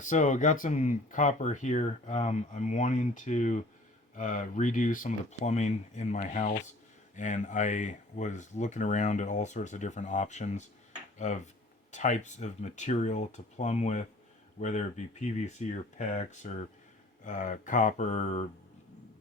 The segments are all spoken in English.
So got some copper here. I'm wanting to redo some of the plumbing in my house, and I was looking around at all sorts of different options of types of material to plumb with, whether it be PVC or PEX or copper, or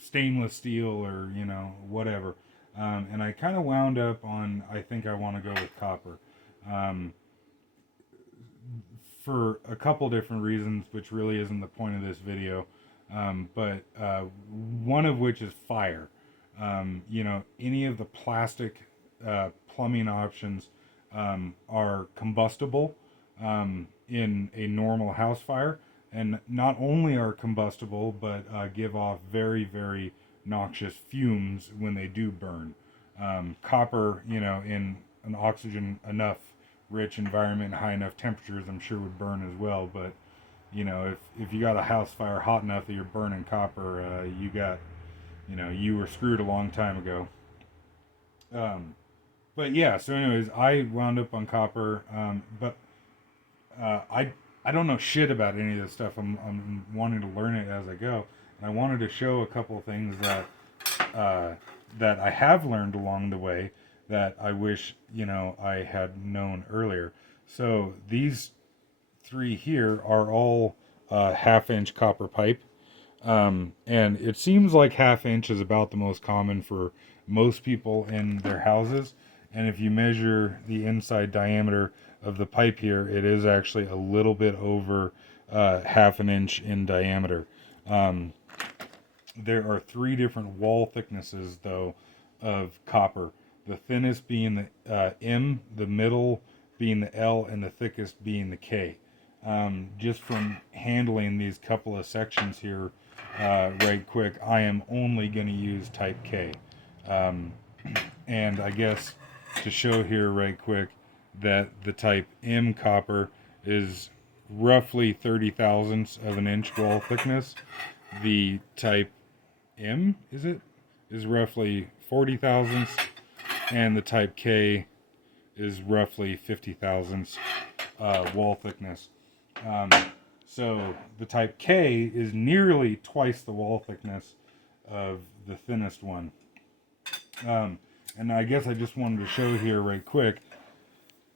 stainless steel, or whatever. And I kind of wound up on I think I want to go with copper. Um, for a couple different reasons, which really isn't the point of this video. But one of which is fire. Any of the plastic plumbing options are combustible in a normal house fire, and not only are combustible, but give off very, very noxious fumes when they do burn. Copper, in an oxygen enough rich environment, high enough temperatures, I'm sure would burn as well. But if you got a house fire hot enough that you're burning copper, you were screwed a long time ago. Um, but yeah, so anyways, I wound up on copper, but I don't know shit about any of this stuff. I'm wanting to learn it as I go, and I wanted to show a couple of things uh, that I have learned along the way that I wish I had known earlier. So these three here are all half-inch copper pipe, and it seems like half-inch is about the most common for most people in their houses. And if you measure the inside diameter of the pipe here, it is actually a little bit over half an inch in diameter. Um, there are three different wall thicknesses, though, of copper. The thinnest being the M, the middle being the L, and the thickest being the K. Just from handling these couple of sections here right quick, I am only going to use type K. Um, and I guess to show here right quick that the type M copper is roughly 30 thousandths of an inch wall thickness. The type M, is roughly 40 thousandths, and the type K is roughly 50 thousandths wall thickness. Um, so the type K is nearly twice the wall thickness of the thinnest one. Um, and I guess I just wanted to show here right quick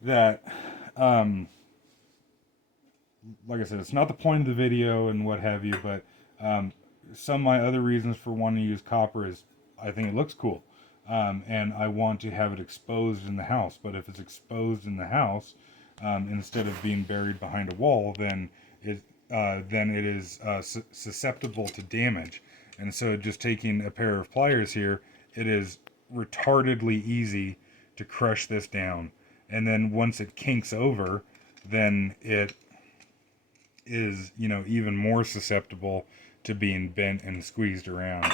that, um, like I said, it's not the point of the video and what have you, but some of my other reasons for wanting to use copper is I think it looks cool. And I want to have it exposed in the house. But if it's exposed in the house, instead of being buried behind a wall, then it is susceptible to damage. And so, just taking a pair of pliers here, it is retardedly easy to crush this down. And then once it kinks over, then it is even more susceptible to being bent and squeezed around.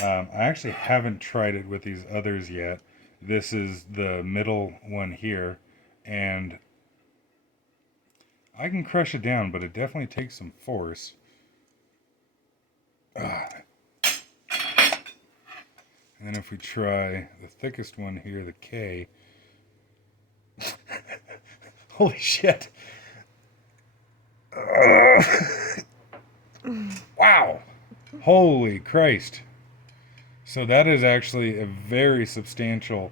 I actually haven't tried it with these others yet. This is the middle one here, and I can crush it down, but it definitely takes some force. And then if we try the thickest one here, the K. Holy shit. Wow. Holy Christ. So that is actually a very substantial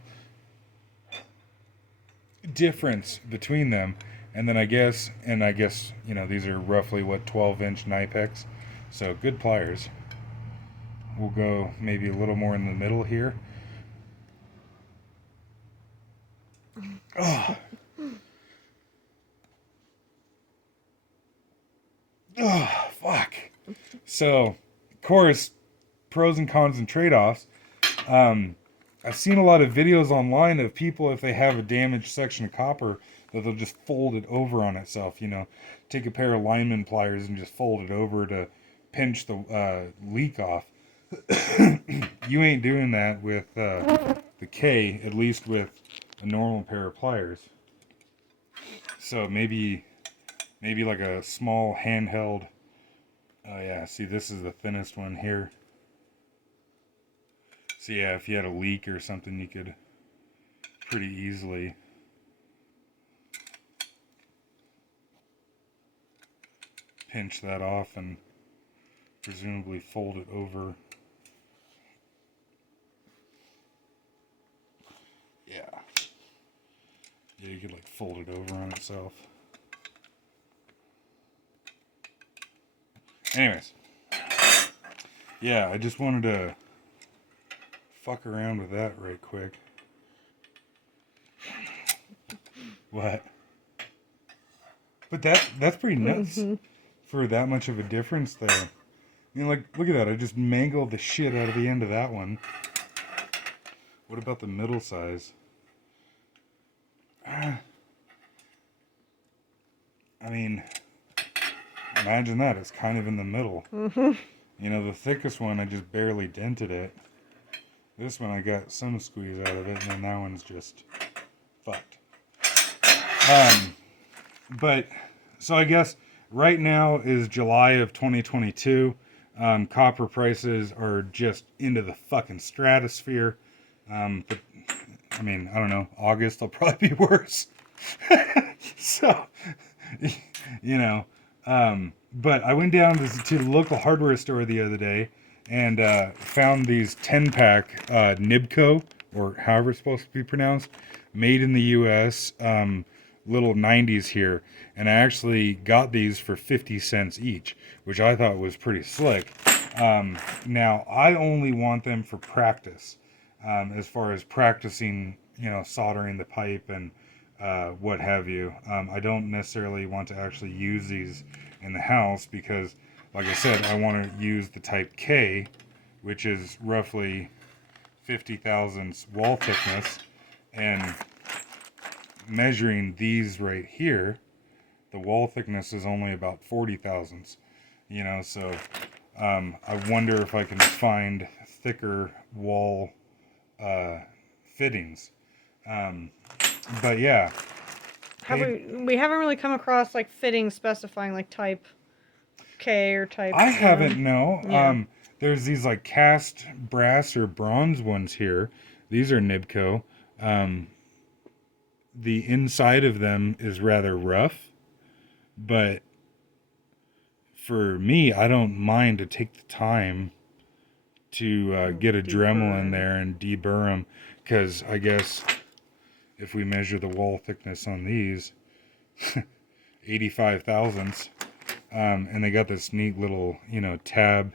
difference between them. And then I guess, these are roughly what, 12-inch Knipex. So good pliers. We'll go maybe a little more in the middle here. Oh, oh fuck. So, of course, pros and cons and trade-offs. I've seen a lot of videos online of people, if they have a damaged section of copper, that they'll just fold it over on itself. Take a pair of lineman pliers and just fold it over to pinch the leak off. You ain't doing that with the K, at least with a normal pair of pliers. So maybe like a small handheld. Oh yeah, see, this is the thinnest one here. So yeah, if you had a leak or something, you could pretty easily. pinch that off and presumably fold it over. Yeah. Yeah, you could like fold it over on itself. Anyways. Yeah, I just wanted to fuck around with that right quick. What? But that's pretty nuts for that much of a difference there. I mean, like, look at that. I just mangled the shit out of the end of that one. What about the middle size? I mean, imagine that. It's kind of in the middle. You know, the thickest one, I just barely dented it. This one, I got some squeeze out of it, and then that one's just fucked. But, so I guess right now is July of 2022. Copper prices are just into the fucking stratosphere. But, I mean, I don't know, August will probably be worse. So, you know, but I went down to the local hardware store the other day and found these 10-pack Nibco, or however it's supposed to be pronounced, made in the U.S., little 90s here, and I actually got these for 50 cents each, which I thought was pretty slick. Now, I only want them for practice, as far as practicing, you know, soldering the pipe and what have you. I don't necessarily want to actually use these in the house because, like I said, I want to use the Type K, which is roughly 50 thousandths wall thickness, and measuring these right here, the wall thickness is only about 40 thousandths, you know, so I wonder if I can find thicker wall fittings. But yeah. We haven't really come across like fittings specifying like Type K or Type... I haven't, no. Yeah. There's these like cast brass or bronze ones here. These are Nibco. The inside of them is rather rough, but for me, I don't mind to take the time to get a Dremel in there and deburr them, because I guess if we measure the wall thickness on these, 85 thousandths, and they got this neat little, you know, tab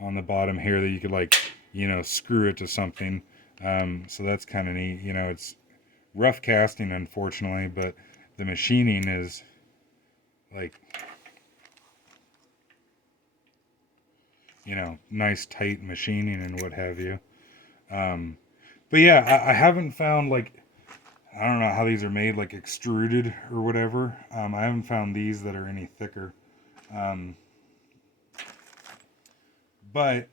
on the bottom here that you could, like, you know, screw it to something. So that's kind of neat. You know, it's rough casting, unfortunately, but the machining is like, you know, nice tight machining and what have you. But yeah, I haven't found, like, I don't know how these are made, like extruded or whatever. I haven't found these that are any thicker. But,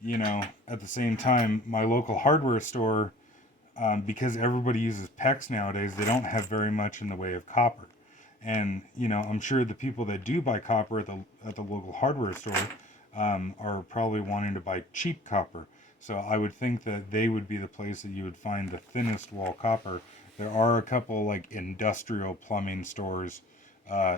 you know, at the same time, my local hardware store, because everybody uses PEX nowadays, they don't have very much in the way of copper. And, you know, I'm sure the people that do buy copper at the local hardware store are probably wanting to buy cheap copper. So I would think that they would be the place that you would find the thinnest wall copper. There are a couple like industrial plumbing stores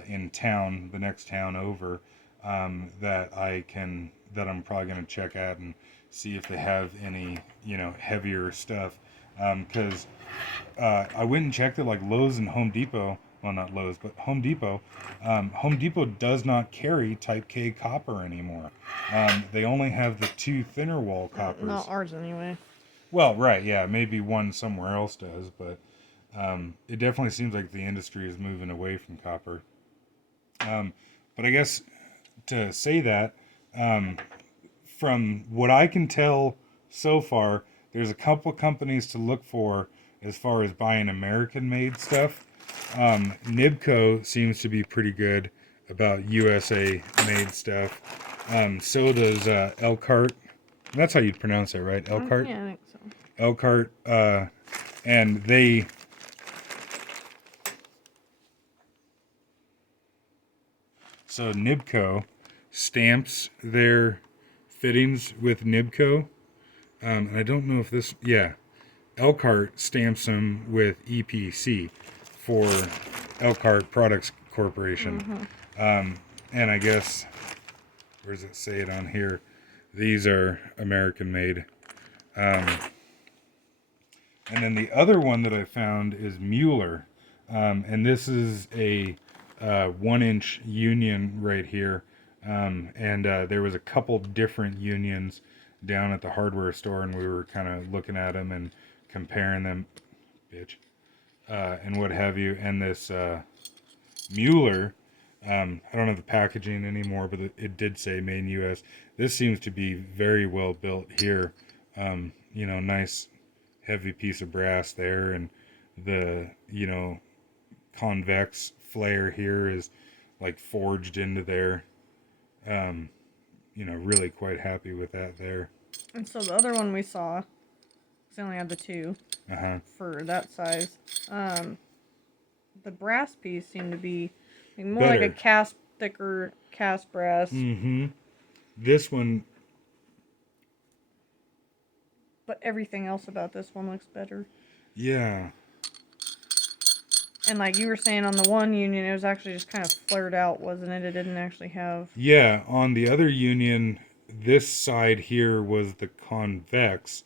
in town, the next town over, that I'm probably going to check out and see if they have any, you know, heavier stuff. Because I went and checked it, like Lowe's and Home Depot. Well, not Lowe's, but Home Depot. Home Depot does not carry Type K copper anymore. They only have the two thinner wall coppers. Not ours, anyway. Well, right, yeah, maybe one somewhere else does, but it definitely seems like the industry is moving away from copper. But I guess to say that, from what I can tell so far, there's a couple companies to look for as far as buying American-made stuff. Nibco seems to be pretty good about USA-made stuff. So does Elkhart. That's how you'd pronounce it, right? Elkhart? Yeah, I think so. Elkhart. And they... So Nibco stamps their fittings with Nibco. And I don't know if this... Yeah. Elkhart stamps them with EPC for Elkhart Products Corporation. And I guess, where does it say it on here? These are American made. And then the other one that I found is Mueller. And this is a 1-inch union right here. And there was a couple different unions down at the hardware store, and we were kind of looking at them and comparing them, bitch, and what have you. And this Mueller, I don't have the packaging anymore, but it did say made in U.S. This seems to be very well built here. Nice heavy piece of brass there, and the convex flare here is like forged into there. Really quite happy with that there. And so the other one we saw, 'cause I only had the two for that size. The brass piece seemed to be more Better. like a thicker cast brass. Mm-hmm. This one, but everything else about this one looks better. yeah. And like you were saying on the one union, it was actually just kind of flared out, wasn't it? It didn't actually have... Yeah, on the other union, this side here was the convex.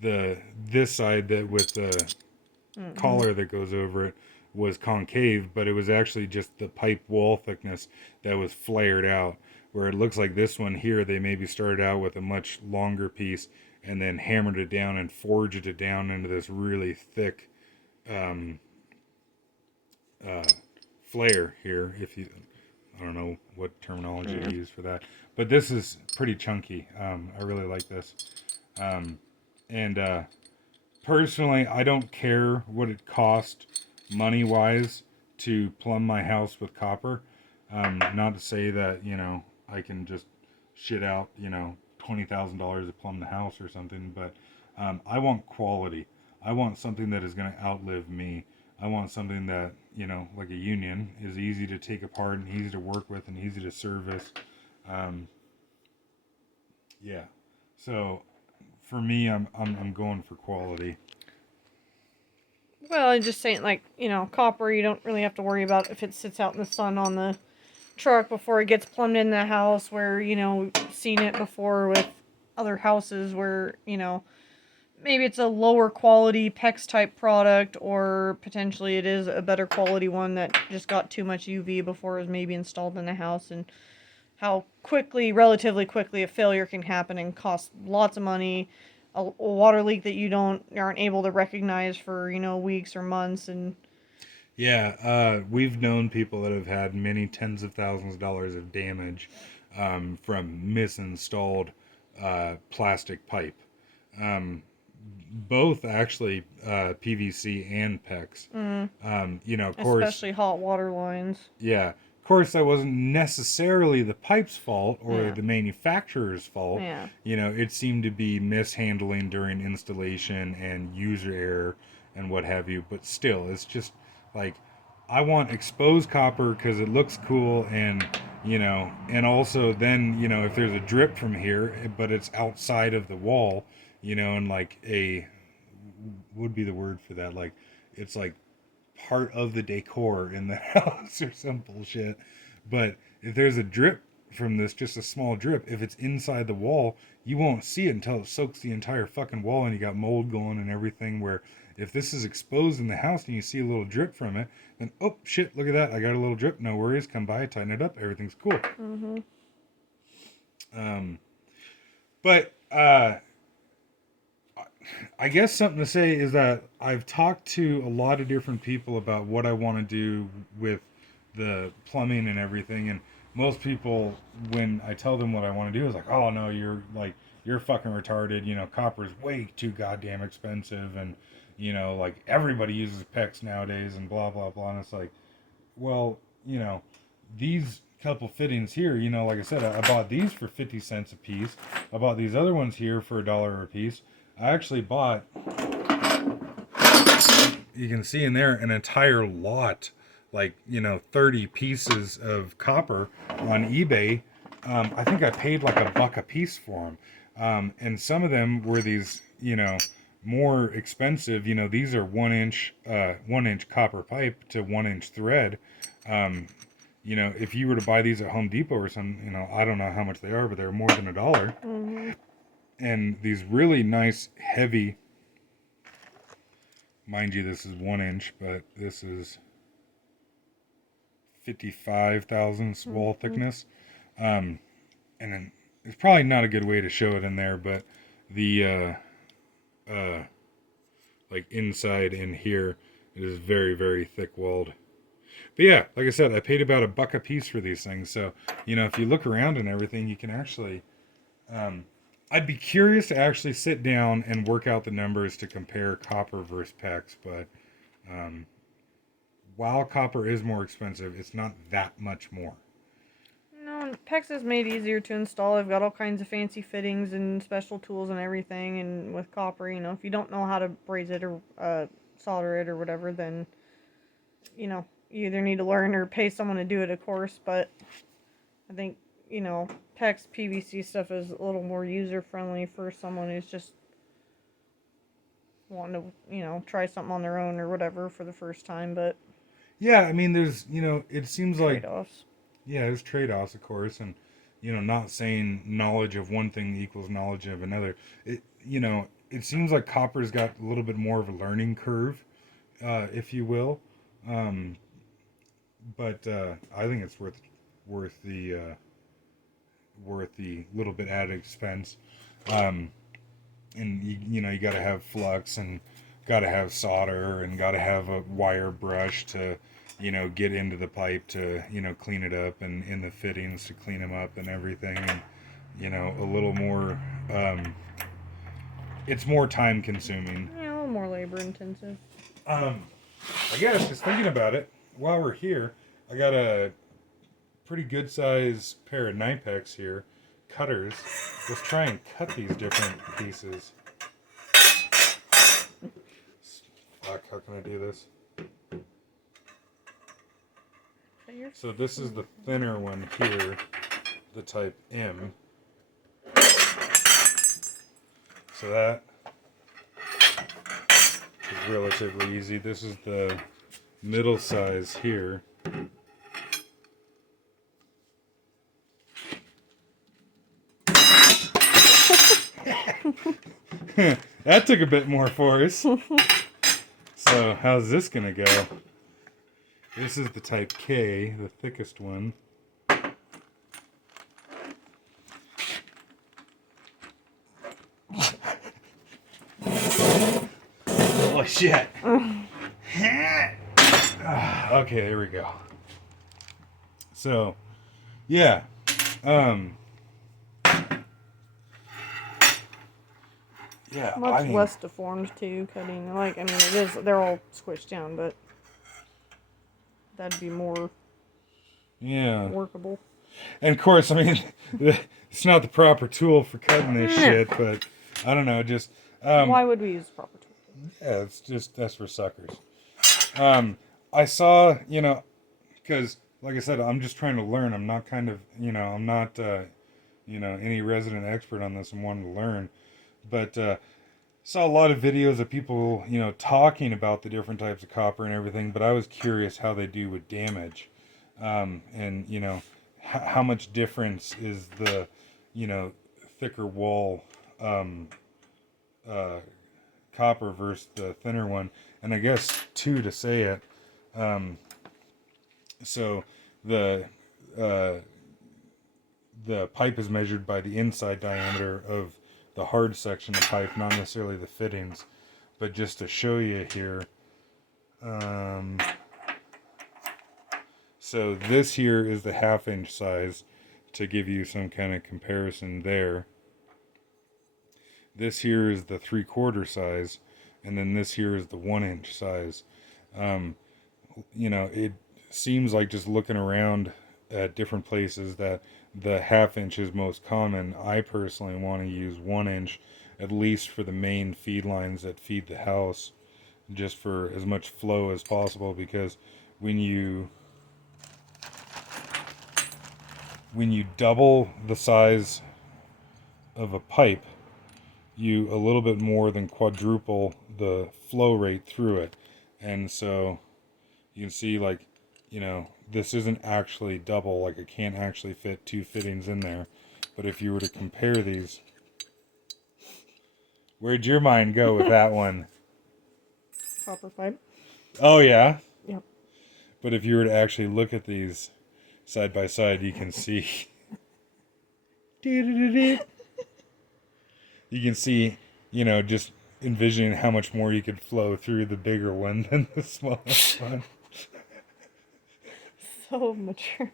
This side that with the collar that goes over it was concave, but it was actually just the pipe wall thickness that was flared out. Where it looks like this one here, they maybe started out with a much longer piece and then hammered it down and forged it down into this really thick flare here. I don't know what terminology to use for that, but this is pretty chunky. I really like this. And personally, I don't care what it cost money-wise to plumb my house with copper. Not to say that, I can just shit out, $20,000 to plumb the house or something, but I want quality. I want something that is going to outlive me. I want something that, like a union, is easy to take apart and easy to work with and easy to service. Yeah. So for me, I'm going for quality. Well, I'm just saying, like, copper, you don't really have to worry about if it sits out in the sun on the truck before it gets plumbed in the house, where, we've seen it before with other houses where, maybe it's a lower quality PEX type product, or potentially it is a better quality one that just got too much UV before it was maybe installed in the house, and how relatively quickly, a failure can happen and cost lots of money. A water leak that aren't able to recognize for weeks or months. And yeah, we've known people that have had many tens of thousands of dollars of damage from misinstalled plastic pipe. Both actually PVC and PEX. Of course, especially hot water lines. Yeah. Of course, that wasn't necessarily the pipe's fault or the manufacturer's fault. Yeah. It seemed to be mishandling during installation and user error and what have you. But still, it's just like, I want exposed copper because it looks cool, and and also then if there's a drip from here, but it's outside of the wall, and like would be the word for that, like it's like part of the decor in the house or some bullshit. But if there's a drip from this, just a small drip, if it's inside the wall, you won't see it until it soaks the entire fucking wall and you got mold going and everything. Where if this is exposed in the house and you see a little drip from it, then oh shit, look at that, I got a little drip, no worries, come by, tighten it up, everything's cool. But I guess something to say is that I've talked to a lot of different people about what I want to do with the plumbing and everything, and most people, when I tell them what I want to do, is like, oh no, you're fucking retarded, copper's way too goddamn expensive, and like everybody uses PEX nowadays and blah blah blah. And it's like, well, these couple fittings here, like I said, I bought these for 50 cents a piece. I bought these other ones here for $1 a piece. I actually bought, you can see in there, an entire lot, like 30 pieces of copper on eBay. I think I paid like $1 a piece for them, and some of them were these more expensive. These are 1 inch copper pipe to 1 inch thread, you know, if you were to buy these at Home Depot or something, you know, I don't know how much they are, but they're more than $1. Mm-hmm. And these really nice, heavy, mind you, this is 1 inch, but this is 55,000 wall Mm-hmm. thickness. And then it's probably not a good way to show it in there, but the like inside in here it is very, very thick walled. But yeah, like I said, I paid about $1 a piece for these things. So, you know, if you look around and everything, you can actually, I'd be curious to actually sit down and work out the numbers to compare copper versus PEX. But um, while copper is more expensive, it's not that much more. No, PEX is made easier to install. I've got all kinds of fancy fittings and special tools and everything. And with copper, you know, if you don't know how to braze it or solder it or whatever, then, you know, you either need to learn or pay someone to do it, of course. But I think, you know, PEX PVC stuff is a little more user friendly for someone who's just wanting to, you know, try something on their own or whatever for the first time. But Yeah, I mean, there's, you know, it seems like, trade-offs. yeah, there's trade offs, of course. And, you know, not saying knowledge of one thing equals knowledge of another. It, you know, it seems like copper's got a little bit more of a learning curve, if you will. Um, but I think it's worth the worth the little bit added expense. Um, and you know, you got to have flux and got to have solder and got to have a wire brush to, you know, get into the pipe to, you know, clean it up, and in the fittings to clean them up and everything. And you know, a little more. It's more time consuming. Yeah, a little more labor intensive. Um, I guess just thinking about it while we're here, I got a pretty good size pair of Knipex here, cutters. Let's try and cut these different pieces. Fuck, how can I do this? So this is the thinner one here, the type M. So that is relatively easy. This is the middle size here. That took a bit more force. So how's this gonna go? This is the type K, the thickest one. Oh shit. Okay, there we go. So, yeah. Yeah, Much less deformed too, cutting. Like, I mean, it is, they're all squished down, but that'd be more workable. And of course, I mean, it's not the proper tool for cutting this shit, but I don't know, just... why would we use the proper tool? Yeah, it's just, that's for suckers. I saw, you know, because, like I said, I'm just trying to learn. I'm not kind of, you know, I'm not, you know, any resident expert on this and wanting to learn. But saw a lot of videos of people, you know, talking about the different types of copper and everything, but I was curious how they do with damage. And, you know, how much difference is the, you know, thicker wall copper versus the thinner one. And I guess, too, to say it, so the pipe is measured by the inside diameter of the hard section of pipe, not necessarily the fittings. But just to show you here, so this here is the 1/2 inch size to give you some kind of comparison there. This here is the 3/4 size, and then this here is the 1 inch size. You know, it seems like just looking around at different places that the 1/2 inch is most common. I personally want to use 1 inch, at least for the main feed lines that feed the house, just for as much flow as possible, because when you double the size of a pipe, you a little bit more than quadruple the flow rate through it. And so you can see, like, you know, this isn't actually double, like it can't actually fit 2 fittings in there. But if you were to compare these, where'd your mind go with that one? Copper pipe. Oh yeah. Yep. But if you were to actually look at these side by side, you can see. You can see, just envisioning how much more you could flow through the bigger one than the smaller one. So mature.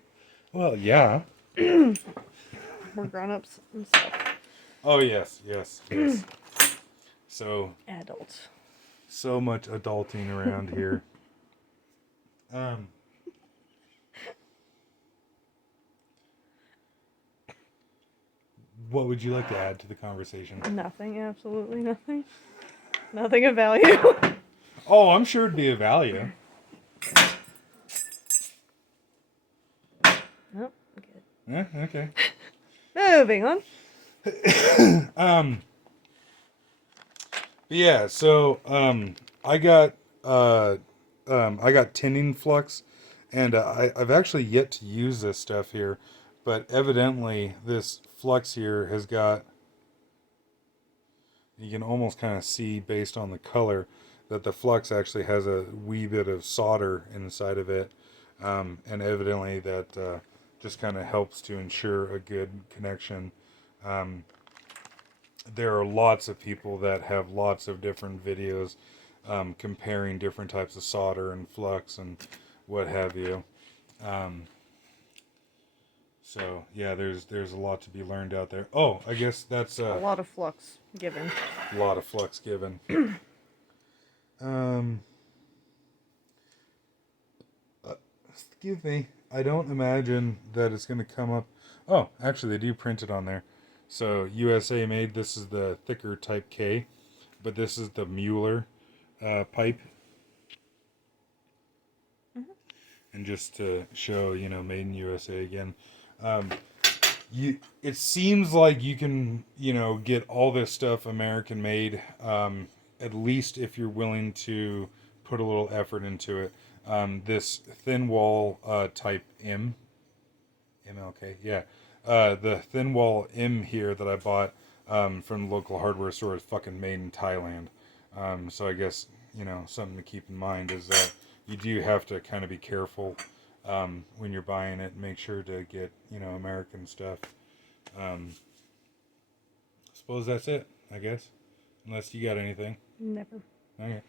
Well, yeah. We're grown-ups and stuff. Oh yes. So Adults. so much adulting around here. What would you like to add to the conversation? Nothing. Absolutely nothing. Nothing of value. Oh, I'm sure it'd be of value. Nope. Good. Yeah, okay. Moving on. Yeah, so I got tinning flux, and I've actually yet to use this stuff here, but evidently this flux here has got. You can almost kind of see based on the color that the flux actually has a wee bit of solder inside of it, and evidently that just kind of helps to ensure a good connection. There are lots of people that have lots of different videos comparing different types of solder and flux and what have you. So yeah, there's a lot to be learned out there. Oh, I guess that's A lot of flux given. a lot of flux given. Excuse me. I don't imagine that it's going to come up. Oh, actually, they do print it on there. So USA made. This is the thicker Type K, but this is the Mueller pipe. And just to show, made in USA again. It seems like you can, get all this stuff American made, at least if you're willing to put a little effort into it. This thin wall type MLK, yeah. The thin wall M here that I bought from the local hardware store is fucking made in Thailand. So I guess, something to keep in mind is that you do have to kind of be careful when you're buying it. Make sure to get, American stuff. Suppose that's it, I guess. Unless you got anything. Never. Okay.